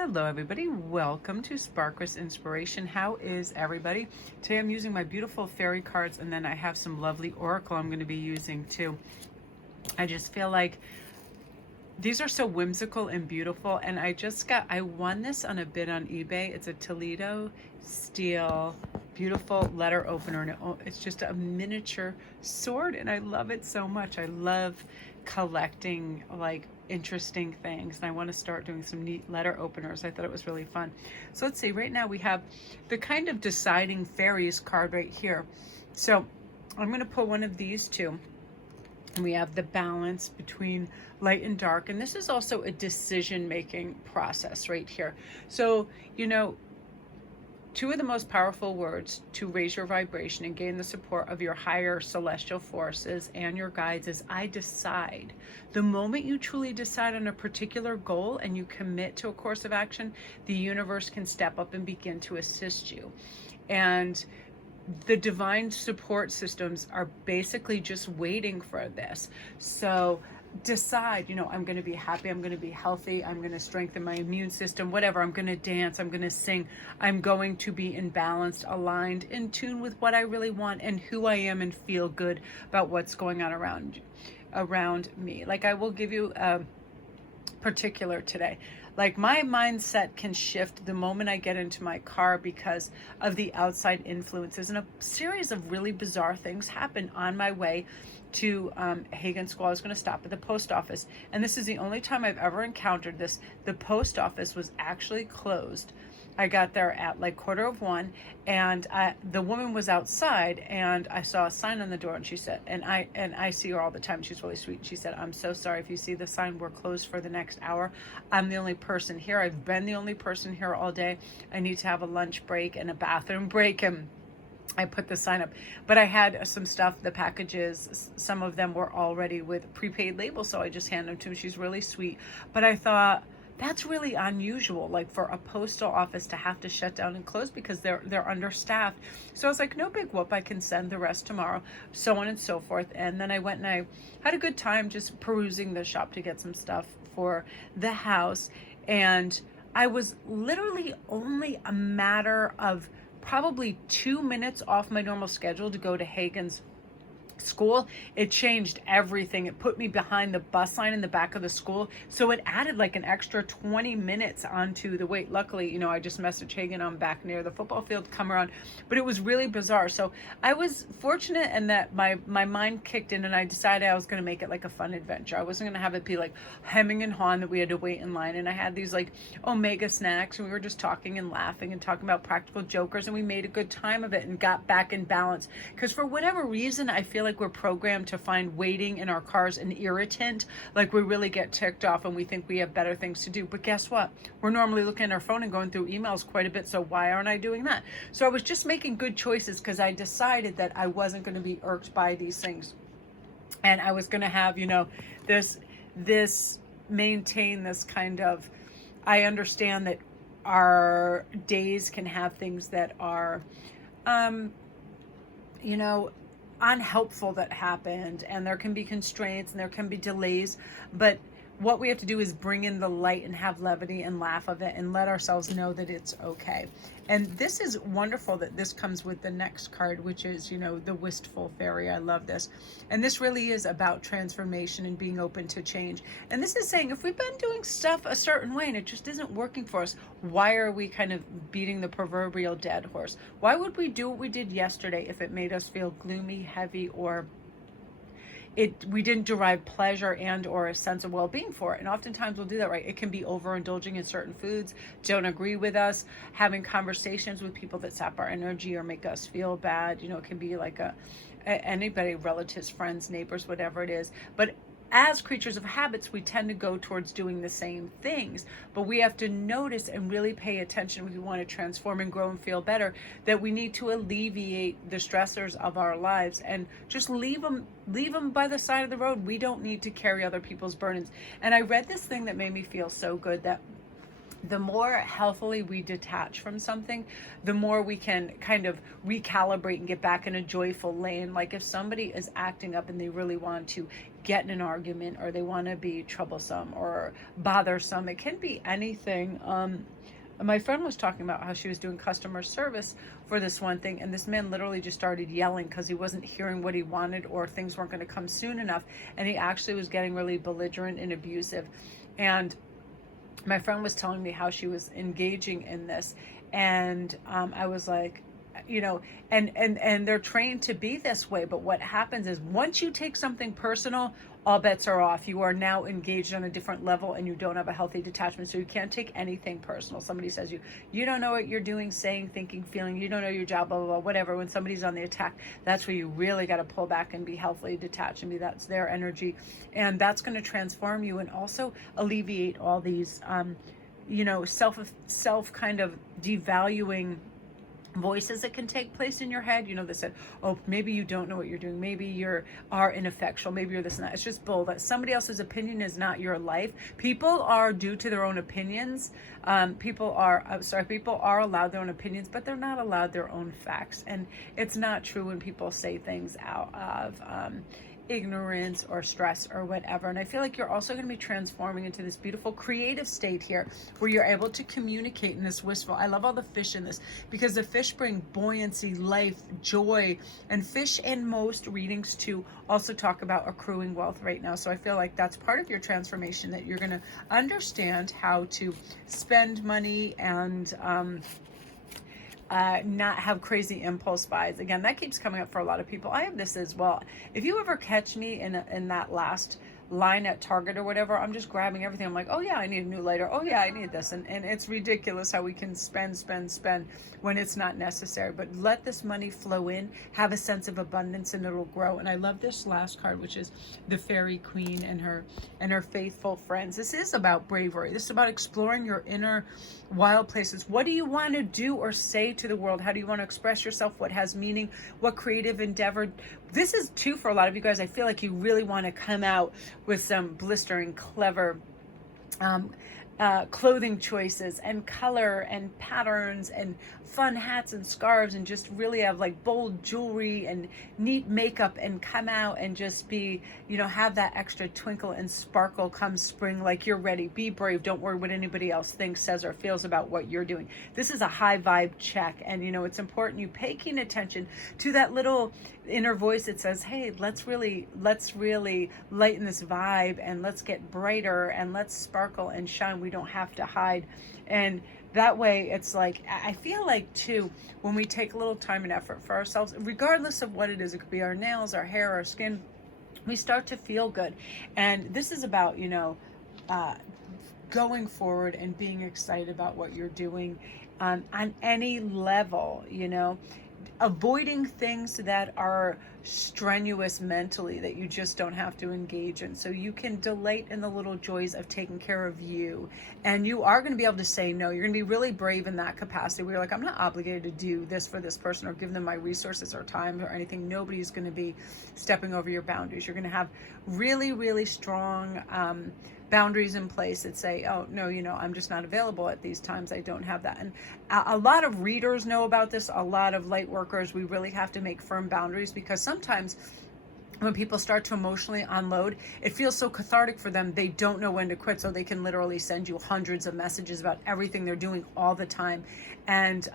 Hello everybody, welcome to Sparkris Inspiration. How is everybody? Today I'm using my beautiful fairy cards, and then I have some lovely oracle I'm going to be using too. I just feel like these are so whimsical and beautiful, and I won this on a bid on eBay. It's a Toledo steel beautiful letter opener, and it's just a miniature sword, and I love it so much. I love collecting like interesting things, and I want to start doing some neat letter openers. I thought it was really fun. So let's see, right now we have the kind of deciding fairies card right here. So I'm going to pull one of these two, and we have the balance between light and dark, and this is also a decision-making process right here. So, you know, two of the most powerful words to raise your vibration and gain the support of your higher celestial forces and your guides is I decide. The moment you truly decide on a particular goal and you commit to a course of action, the universe can step up and begin to assist you. And the divine support systems are basically just waiting for this. So decide, you know, I'm going to be happy, I'm going to be healthy, I'm going to strengthen my immune system, whatever. I'm going to dance, I'm going to sing, I'm going to be in balance, aligned, in tune with what I really want and who I am, and feel good about what's going on around me. Like, I will give you a particular today. Like, my mindset can shift the moment I get into my car because of the outside influences, and a series of really bizarre things happen on my way to Hagen School. I was going to stop at the post office, and this is the only time I've ever encountered this. The post office was actually closed. I got there at like 1:15, and the woman was outside, and I saw a sign on the door, and she said, and I see her all the time. She's really sweet. She said, "I'm so sorry if you see the sign, we're closed for the next hour. I'm the only person here. I've been the only person here all day. I need to have a lunch break and a bathroom break." And I put the sign up, but I had some stuff, the packages, some of them were already with prepaid labels, so I just handed them to her. She's really sweet, but I thought, that's really unusual, like for a postal office to have to shut down and close because they're understaffed. So I was like, no big whoop, I can send the rest tomorrow, so on and so forth. And then I went and I had a good time just perusing the shop to get some stuff for the house. And I was literally only a matter of probably 2 minutes off my normal schedule to go to Hagen's School. It changed everything. It put me behind the bus line in the back of the school, so it added like an extra 20 minutes onto the wait. Luckily, you know, I just messaged Hagen, I'm back near the football field, come around. But it was really bizarre. So I was fortunate in that my mind kicked in, and I decided I was going to make it like a fun adventure. I wasn't going to have it be like hemming and hawing that we had to wait in line. And I had these like omega snacks, and we were just talking and laughing and talking about practical jokers, and we made a good time of it and got back in balance. Because for whatever reason, I feel like we're programmed to find waiting in our cars an irritant. Like, we really get ticked off and we think we have better things to do. But guess what? We're normally looking at our phone and going through emails quite a bit. So why aren't I doing that? So I was just making good choices because I decided that I wasn't going to be irked by these things. And I was going to have, you know, this maintain this kind of, I understand that our days can have things that are, you know, unhelpful that happened, and there can be constraints and there can be delays, but what we have to do is bring in the light and have levity and laugh of it and let ourselves know that it's okay. And this is wonderful that this comes with the next card, which is, you know, the wistful fairy. I love this. And this really is about transformation and being open to change. And this is saying, if we've been doing stuff a certain way and it just isn't working for us, why are we kind of beating the proverbial dead horse? Why would we do what we did yesterday if it made us feel gloomy, heavy, or we didn't derive pleasure and or a sense of well-being for it? And oftentimes we'll do that, right? It can be overindulging in certain foods, don't agree with us, having conversations with people that sap our energy or make us feel bad. You know, it can be like anybody, relatives, friends, neighbors, whatever it is. But as creatures of habits, we tend to go towards doing the same things, but we have to notice and really pay attention if we want to transform and grow and feel better, that we need to alleviate the stressors of our lives and just leave them by the side of the road. We don't need to carry other people's burdens. And I read this thing that made me feel so good, that the more healthily we detach from something, the more we can kind of recalibrate and get back in a joyful lane. Like, if somebody is acting up and they really want to get in an argument, or they want to be troublesome or bothersome. It can be anything. My friend was talking about how she was doing customer service for this one thing, and this man literally just started yelling because he wasn't hearing what he wanted, or things weren't going to come soon enough, and he actually was getting really belligerent and abusive. And my friend was telling me how she was engaging in this, and I was like, you know, and they're trained to be this way, but what happens is once you take something personal, all bets are off. You are now engaged on a different level, and you don't have a healthy detachment, so you can't take anything personal. Somebody says you don't know what you're doing, saying, thinking, feeling, you don't know your job, blah blah blah, whatever. When somebody's on the attack, that's where you really got to pull back and be healthily detached, and that's their energy, and that's going to transform you and also alleviate all these you know, self kind of devaluing voices that can take place in your head, you know, that said, oh, maybe you don't know what you're doing, maybe you are ineffectual, maybe you're this and that. It's just bull. That somebody else's opinion is not your life. People are due to their own opinions. People are allowed their own opinions, but they're not allowed their own facts. And it's not true when people say things out of ignorance or stress or whatever. And I feel like you're also going to be transforming into this beautiful creative state here where you're able to communicate in this wistful. I love all the fish in this because the fish bring buoyancy, life, joy, and fish in most readings too also talk about accruing wealth right now. So I feel like that's part of your transformation, that you're going to understand how to spend money and not have crazy impulse buys. Again, that keeps coming up for a lot of people. I have this as well. If you ever catch me in that last line at Target or whatever, I'm just grabbing everything. I'm like, oh yeah, I need a new lighter. Oh yeah, I need this. And it's ridiculous how we can spend when it's not necessary. But let this money flow in, have a sense of abundance, and it'll grow. And I love this last card, which is the Fairy Queen and her faithful friends. This is about bravery. This is about exploring your inner wild places. What do you want to do or say to the world? How do you want to express yourself? What has meaning? What creative endeavor? This is too, for a lot of you guys, I feel like you really want to come out with some blistering, clever clothing choices and color and patterns and fun hats and scarves, and just really have like bold jewelry and neat makeup, and come out and just be, you know, have that extra twinkle and sparkle come spring, like you're ready. Be brave. Don't worry what anybody else thinks, says, or feels about what you're doing. This is a high vibe check, and you know, it's important you pay keen attention to that little inner voice that says, hey, let's really lighten this vibe, and let's get brighter, and let's sparkle and shine. We don't have to hide. And that way, it's like, I feel like too, when we take a little time and effort for ourselves, regardless of what it is, it could be our nails, our hair, our skin, we start to feel good. And this is about, you know, going forward and being excited about what you're doing on any level, you know, avoiding things that are strenuous mentally, that you just don't have to engage in, so you can delight in the little joys of taking care of you. And you are going to be able to say no. You're going to be really brave in that capacity where you're like, I'm not obligated to do this for this person or give them my resources or time or anything. Nobody's going to be stepping over your boundaries. You're going to have really strong boundaries in place that say, oh no, you know, I'm just not available at these times. I don't have that. And a lot of readers know about this. A lot of light workers, we really have to make firm boundaries, because sometimes when people start to emotionally unload, it feels so cathartic for them. They don't know when to quit. So they can literally send you hundreds of messages about everything they're doing all the time. And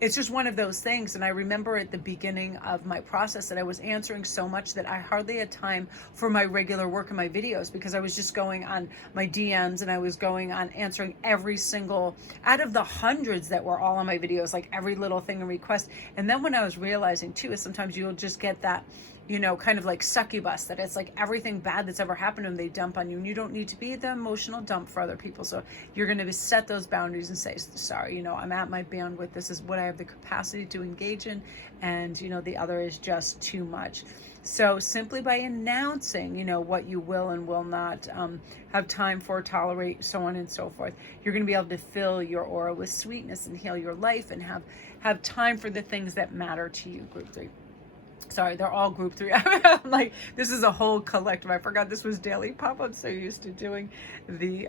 it's just one of those things. And I remember at the beginning of my process that I was answering so much that I hardly had time for my regular work and my videos, because I was just going on my DMs and I was going on answering every single, out of the hundreds that were all on my videos, like every little thing and request. And then when I was realizing too, is sometimes you'll just get that, you know, kind of like succubus, that it's like everything bad that's ever happened to them, they dump on you, and you don't need to be the emotional dump for other people. So you're going to set those boundaries and say, sorry, you know, I'm at my bandwidth. This is what I have the capacity to engage in. And, you know, the other is just too much. So simply by announcing, you know, what you will and will not have time for, tolerate, so on and so forth, you're going to be able to fill your aura with sweetness and heal your life, and have time for the things that matter to you. Group 3. Sorry, they're all group 3. I'm like, this is a whole collective. I forgot this was daily pop. I'm so used to doing the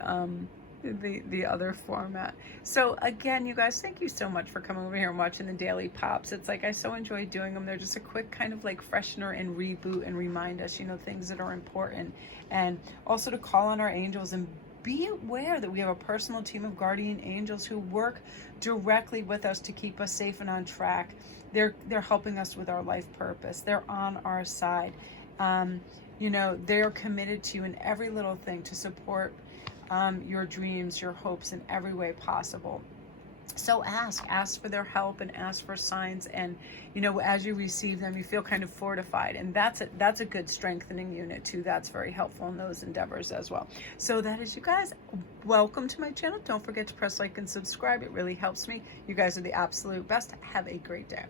the other format. So again, you guys, thank you so much for coming over here and watching the daily pops. It's like I so enjoy doing them. They're just a quick kind of like freshener and reboot and remind us, you know, things that are important, and also to call on our angels and be aware that we have a personal team of guardian angels who work directly with us to keep us safe and on track. They're helping us with our life purpose. They're on our side. You know, they're committed to you in every little thing to support your dreams, your hopes in every way possible. So ask for their help and ask for signs, and you know, as you receive them, you feel kind of fortified, and that's a good strengthening unit too. That's very helpful in those endeavors as well. So that is, you guys, welcome to my channel. Don't forget to press like and subscribe. It really helps me. You guys are the absolute best. Have a great day.